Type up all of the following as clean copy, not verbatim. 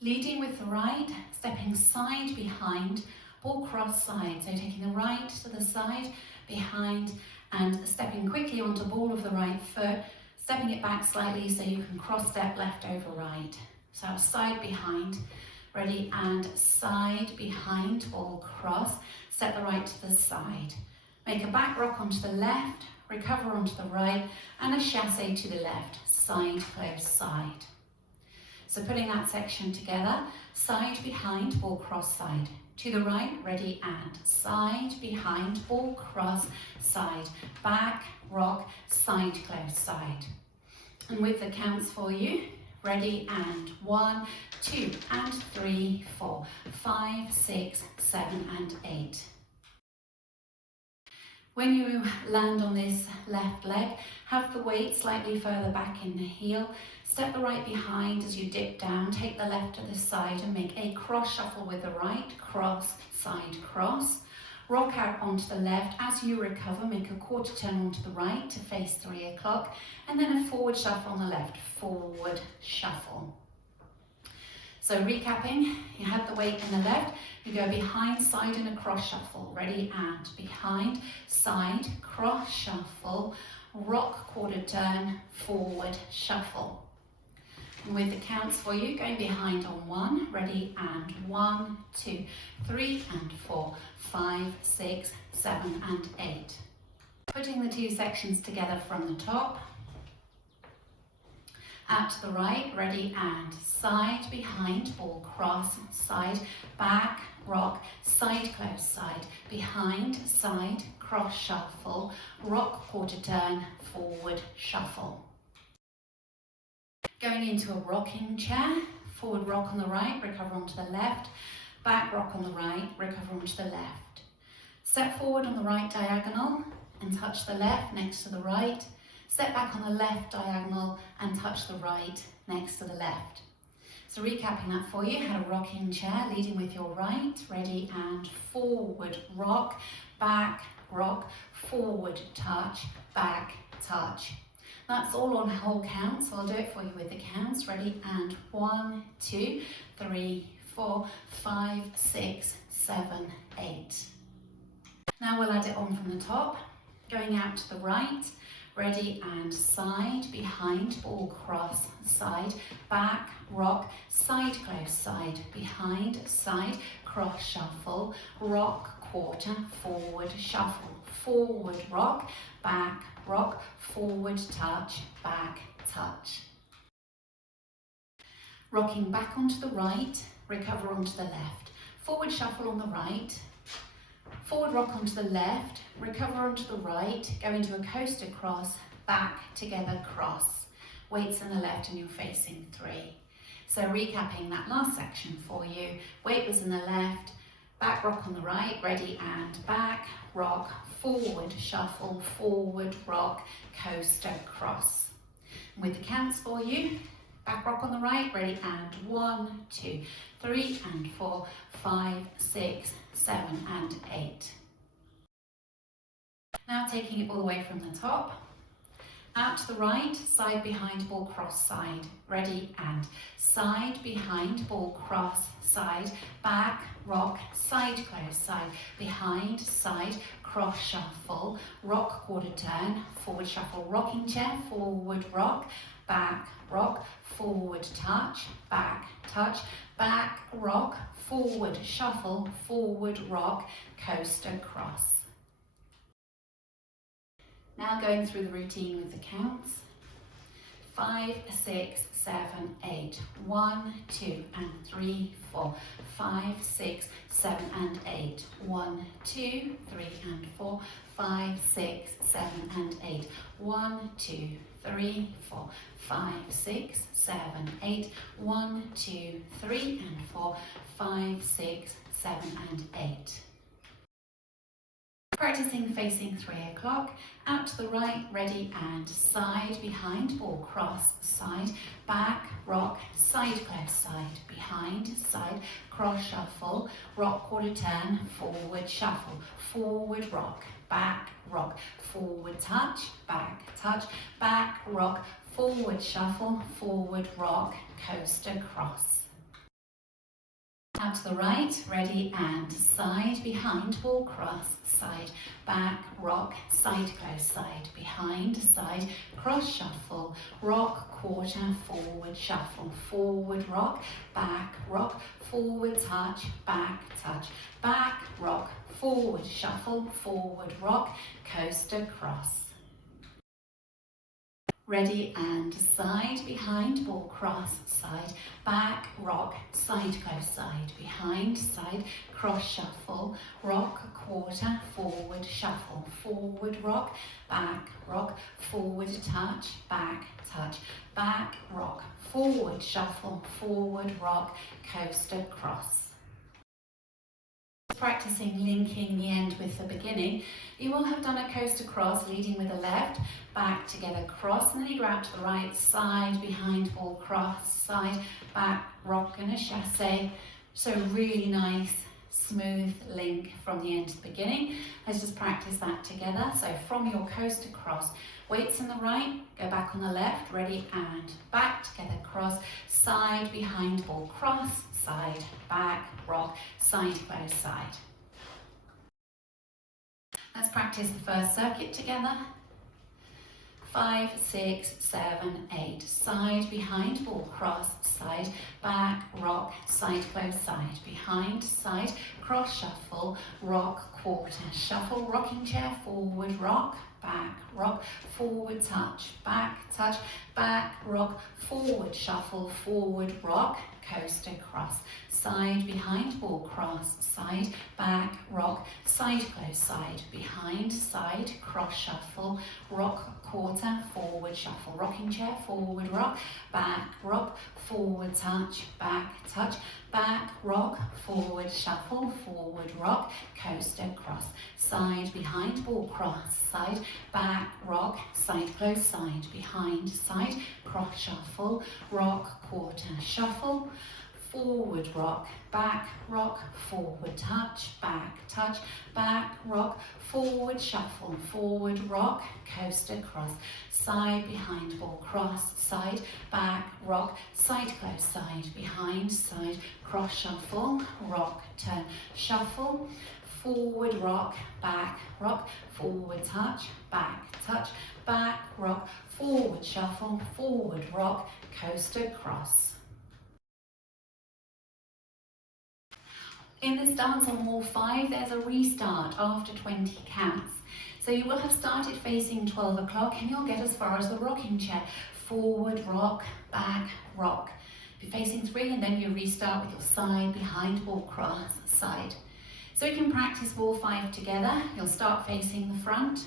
Leading with the right, stepping side behind, ball cross side. So taking the right to the side, behind, and stepping quickly onto ball of the right foot, stepping it back slightly so you can cross step left over right. So side behind, ready, and side behind, ball cross, step the right to the side. Make a back rock onto the left, recover onto the right, and a chassé to the left, side, close, side. So putting that section together, side behind, ball cross side. To the right, ready, and side behind, ball cross side. Back, rock, side, close, side. And with the counts for you, ready, and 1, 2, and 3, 4, 5, 6, 7, and 8. When you land on this left leg, have the weight slightly further back in the heel. Step the right behind as you dip down. Take the left to the side and make a cross shuffle with the right. Cross, side, cross. Rock out onto the left. As you recover, make a quarter turn onto the right to face 3 o'clock. And then a forward shuffle on the left. Forward shuffle. So recapping, you have the weight in the left, you go behind, side in a cross shuffle, ready, and behind, side, cross shuffle, rock, quarter turn, forward shuffle. And with the counts for you, going behind on 1, ready, and 1, 2, 3, and 4, 5, 6, 7, and 8. Putting the two sections together from the top. Out to the right, ready, and side, behind, ball cross, side, back, rock, side, close, side, behind, side, cross shuffle, rock, quarter turn, forward shuffle. Going into a rocking chair, forward rock on the right, recover onto the left, back rock on the right, recover onto the left. Step forward on the right diagonal and touch the left next to the right. Step back on the left diagonal and touch the right next to the left. So recapping that for you, had a rocking chair, leading with your right, ready, and forward rock, back rock, forward touch, back touch. That's all on whole count, so I'll do it for you with the counts, ready, and 1, 2, 3, 4, 5, 6, 7, 8. Now we'll add it on from the top, going out to the right, ready, and side, behind, ball cross, side, back, rock, side, close, side, behind, side, cross shuffle, rock, quarter, forward shuffle, forward rock, back, rock, forward touch, back touch. Rocking back onto the right, recover onto the left, forward shuffle on the right, forward rock onto the left, recover onto the right, go into a coaster cross, back, together, cross. Weights in the left and you're facing 3. So recapping that last section for you, weight was in the left, back rock on the right, ready, and back, rock, forward shuffle, forward rock, coaster cross. With the counts for you, back rock on the right, ready, and 1, 2, 3, and 4, 5, 6, 7, and 8. Now taking it all the way from the top, out to the right, side behind, ball cross side, ready, and side behind, ball cross side, back, rock, side close, side, behind, side, cross shuffle, rock, quarter turn, forward shuffle, rocking chair, forward rock, back, rock, forward touch, back, rock, forward shuffle, forward rock, coaster cross. Now going through the routine with the counts. 5, 6, 7, 8. 1, 2, and 3, 4, 5, 6, 7, and 8. 1, 2, 3, and 4, 5, 6, 7, and 8. 1, 2, 3, 4, 5, 6, 7, 8. 1, 2, 3, and 4, 5, 6, 7, and 8. Practicing facing 3 o'clock, out to the right, ready, and side, behind, ball cross, side, back, rock, side close, side, behind, side, cross shuffle, rock, quarter turn, forward shuffle, forward rock, forward touch, back, rock, forward shuffle, forward rock, coaster cross. Out to the right, ready, and side, behind, ball cross, side, back, rock, side close, side, behind, side, cross shuffle, rock, quarter, forward, shuffle, forward, rock, back, rock, forward, touch, back, rock, forward, shuffle, forward, rock, coaster, cross. Ready, and side, behind, ball cross, side, back, rock, side close, side, behind, side, cross shuffle, rock, quarter, forward, shuffle, forward, rock, forward, touch, back, rock, forward, shuffle, forward, rock, coaster, cross. Practicing linking the end with the beginning, you will have done a coaster cross leading with the left, back together cross, and then you go out to the right, side, behind, ball cross, side, back, rock and a chassé. So really nice, smooth link from the end to the beginning. Let's just practice that together. So from your coaster cross, weights on the right, go back on the left, ready, and back together cross, side, behind, ball cross, side, back, rock, side, close, side. Let's practice the first circuit together. 5, 6, 7, 8. Side, behind, ball cross, side, back, rock, side, close, side, behind, side, cross shuffle, rock, quarter, shuffle, rocking chair, forward, rock, forward, touch, back, rock, forward, shuffle, forward, rock, coaster, cross, side, behind, ball cross, side, back, rock, side, close, side, behind, side, cross shuffle, rock, quarter, forward, shuffle, rocking chair, forward, rock, forward, touch, back, rock, forward, shuffle, forward, rock, coaster, cross, side, behind, ball cross, side, back, rock, side, close, side, behind, side, cross shuffle, rock, quarter, shuffle, forward, rock, forward, touch, back, rock, forward, shuffle, forward, rock, coaster, cross, side, behind, ball cross, side, back, rock, side, close, side, behind, side, cross shuffle, rock, turn, shuffle, forward, rock, forward, touch, back, rock, forward, shuffle, forward, rock, coaster, cross. In this dance on wall 5, there's a restart after 20 counts. So you will have started facing 12 o'clock and you'll get as far as the rocking chair. Forward, rock, back, rock. You're facing 3 and then you restart with your side, behind, ball cross, side. So we can practice wall 5 together. You'll start facing the front.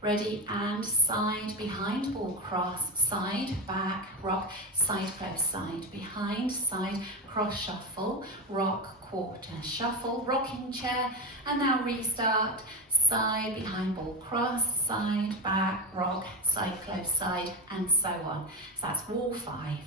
Ready, and side, behind, ball cross, side, back, rock, side, close, side, behind, side, cross shuffle, rock, quarter, shuffle, rocking chair, and now restart, side, behind, ball cross, side, back, rock, side, close, side, and so on. So that's wall 5.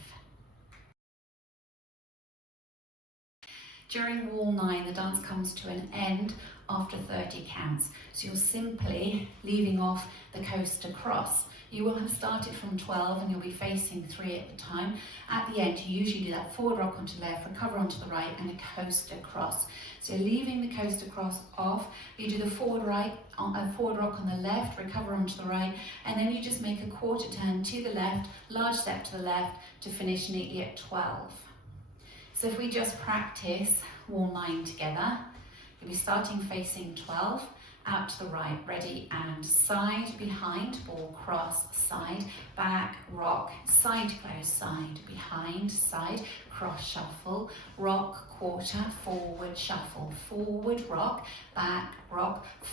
During wall 9, the dance comes to an end after 30 counts. So you're simply leaving off the coaster cross. You will have started from 12 and you'll be facing 3 at the time. At the end, you usually do that forward rock onto the left, recover onto the right, and a coaster cross. So you're leaving the coaster cross off. You do the forward rock on the left, recover onto the right, and then you just make a quarter turn to the left, large step to the left to finish neatly at 12. So if we just practice wall 9 together, you'll be starting facing 12, out to the right, ready, and side, behind, ball cross, side, back, rock, side, close, side, behind, side, cross shuffle, rock, quarter, forward, shuffle, forward, rock,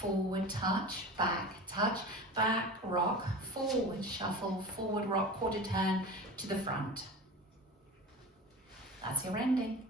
forward, touch, back, rock, forward, shuffle, forward, rock, quarter turn to the front. That's your ending.